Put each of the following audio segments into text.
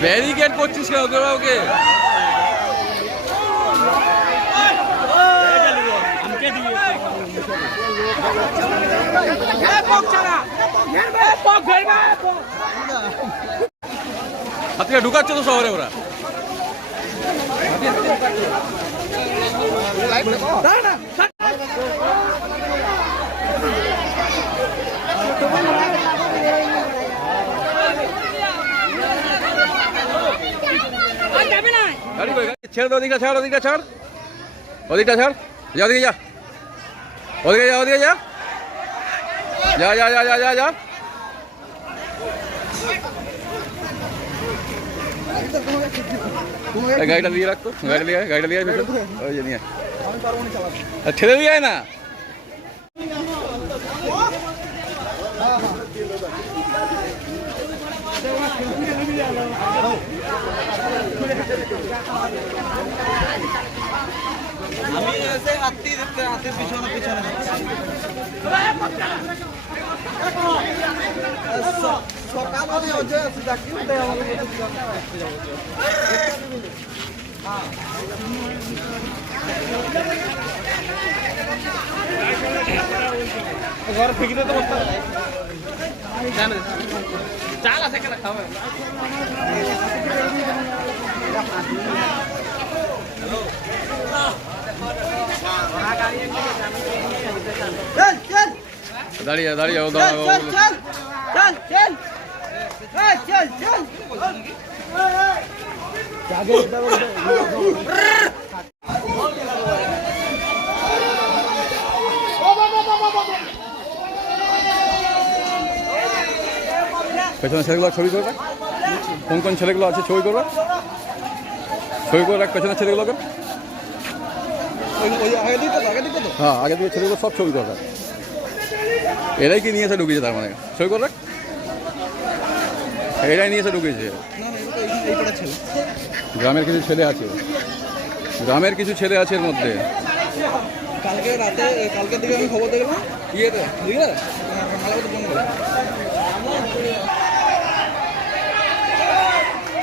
Barricade করছিস কেন তোরা ওকে হাতিটা ঢুকাচ্ছে তো শহরে ওরা গাড়ি কই? ছেড়ে দে ওদিকটা ছাড় ওদিকটা ছাড় ওদিকটা ছাড়। যা, ওদিকে যা। ওদিকে যা ওদিকে যা। যা যা গাড়িটা দিয়ে গাড়িটা দিয়ে গাড়িটা নিয়ে আয় না। আমি এসে হাতি দেখতে হাতির পিছনে পিছনে সকাল হলে হচ্ছে ঘর থেকে তো বসতে জানে চাল আছে কেন? খাবে? দাঁড়িয়ে দাঁড়িয়ে যাও চল দাঁড়াও চল চল চল চল এই, চল চল পেছনে ছেলেগুলো ছবি করবে কোন কোন ছেলেগুলো আছে? ছবি করবে ছবি করে রাখ পেছনের ছেলেগুলোকে। হ্যাঁ আগে থেকে ছেলেগুলো সব ছবি করে। রাখ এরাই কি নিয়ে এসে ঢুকিয়েছে তার মানে? ছবি করে। রাখ এরাই নিয়ে এসে ঢুকিয়েছে। গ্রামের কিছু ছেলে আছে। গ্রামের কিছু ছেলে আছে এর মধ্যে। কালকে রাতে কালকে দিকে আমি খবর দেখলাম। ইয়েতে বুঝলে?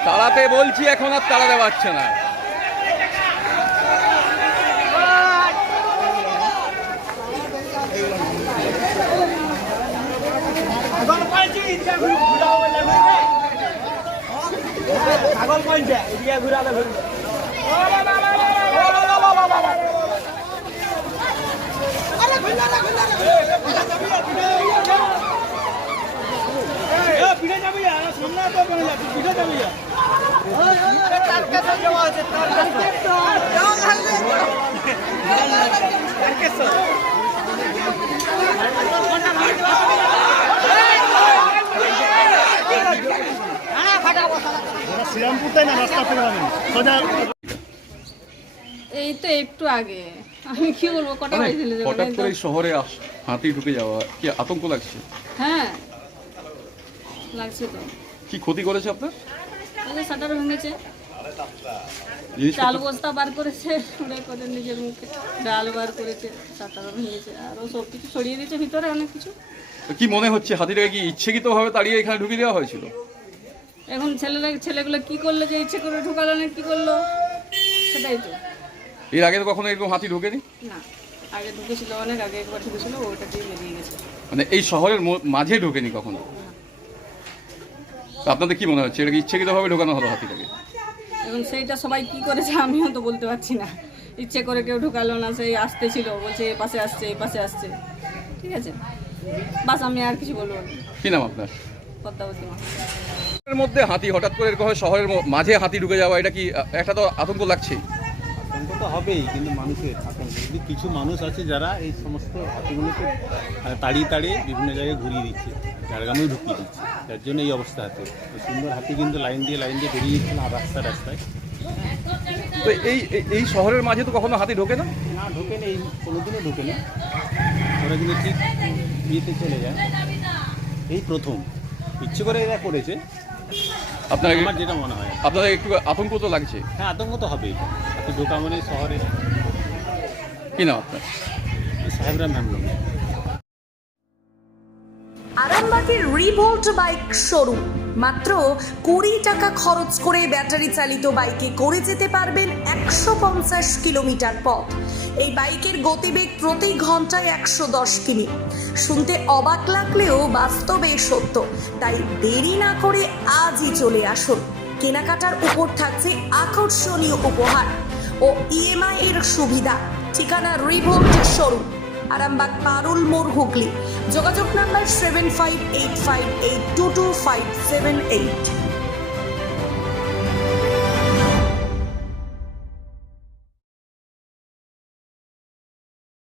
তাড়াতে বলছি এখন আর তাড়াতে পারছে না। ছাগল কইছে এদিকে ঘুরালে ঘুরবে পিঠে যাবি আর সামনে তো বলে যাবি পিঠে যাবি তার কাছে যাওয়া আছে তার কাছে শ্রীরামপুরটাই না রাস্তা পেরে যাবেন সোজা এই তো একটু আগে। আমি কি বলব কটা মানে বাজছিল হঠাৎ করে শহরে আস- হাতি ঢুকে যাওয়া কি আতঙ্ক লাগছে? হ্যাঁ। লাগছে তো। কি ক্ষতি করেছে আপনার? শাটার ভেঙেছে। চাল বস্তা বার করেছে করে নিজের মুখে ডাল বার করেছে ভেঙেছে আরও সব কিছু ছড়িয়ে দিয়েছে ভিতরে অনেক কিছু। কি মনে হচ্ছে হাতিটাকে কি ইচ্ছেকৃতভাবে তাড়িয়ে এখানে ঢুকিয়ে দেওয়া হয়েছিল? এখন ছেলেরা ছেলেগুলো কি করল যে ইচ্ছে করে ঢুকালো না কি করল? সেটাই তো। এর আগে তো কখনো এরকম হাতি ঢোকেনি? না আগে ঢুকেছিল অনেক আগে একবার ঢুকেছিল ওটা দিয়ে বেরিয়ে গেছে। মানে এই শহরের মাঝে ঢোকেনি কখনো? তো আপনাদের কি মনে হচ্ছে এটা কি ইচ্ছেকৃতভাবে ঢোকানো হলো হাতিটাকে? এবং সেইটা সবাই কি করেছে আমিও তো বলতে পারছি না। ইচ্ছে করে কেউ ঢোকালো না সেই আসতে ছিল বলছে এই পাশে আসছে এই পাশে আসছে। ঠিক আছে? বাস আমি আর কিছু বলব না। কি নাম আপনার? পদ্মাবতী মা। এর মধ্যে হাতি হঠাৎ করে এরকম শহরের ম- মাঝে হাতি ঢুকে যাওয়া এটা কি একটা তো আতঙ্ক লাগছেই। তো হবেই কিন্তু মানুষের আতঙ্ক। কিন্তু কিছু মানুষ আছে যারা এই সমস্ত হাতিগুলোকে তাড়িয়ে তাড়িয়ে বিভিন্ন জায়গায় ঘুরিয়ে দিচ্ছে ঝাড়গ্রামেও ঢুকিয়ে দিচ্ছে। যার জন্য এই অবস্থা হাতে এই সুন্দর হাতি কিন্তু লাইন দিয়ে লাইন দিয়ে বেরিয়ে যাচ্ছে না রাস্তা রাস্তায়। তো এই এই- এই শহরের মাঝে তো কখনো হাতি ঢোকে না? না ঢোকে নেই কোনোদিনও ঢোকে না ওরা কিন্তু ঠিক বিয়েতে চলে যায়। এই প্রথম। ইচ্ছে করে এরা করেছে। আপনার আমার যেটা মনে হয়। আপনাদের একটু আতঙ্ক তো লাগছে। হ্যাঁ আতঙ্ক তো হবেই। ঢোকা মানে শহরে? কি নাম আপনার? সাহেবরা ম্যাম আরামবাগের রিভোল্ট বাইক শোরুম। মাত্র কুড়ি টাকা খরচ করে ব্যাটারি চালিত বাইকে করে যেতে পারবেন একশো পঞ্চাশ কিলোমিটার পথ। এই বাইকের গতিবেগ প্রতি ঘন্টায় একশো দশ কিমি। শুনতে অবাক লাগলেও বাস্তবে সত্য। তাই দেরি না করে আজই চলে আসুন। কেনাকাটার উপর থাকছে আকর্ষণীয় উপহার ও ইএমআই এর সুবিধা। ঠিকানা রিভোল্ট শোরুম, আরামবাগ, পারুল, মোড় হুগলি। যোগাযোগ number seven five eight five eight two two five seven eight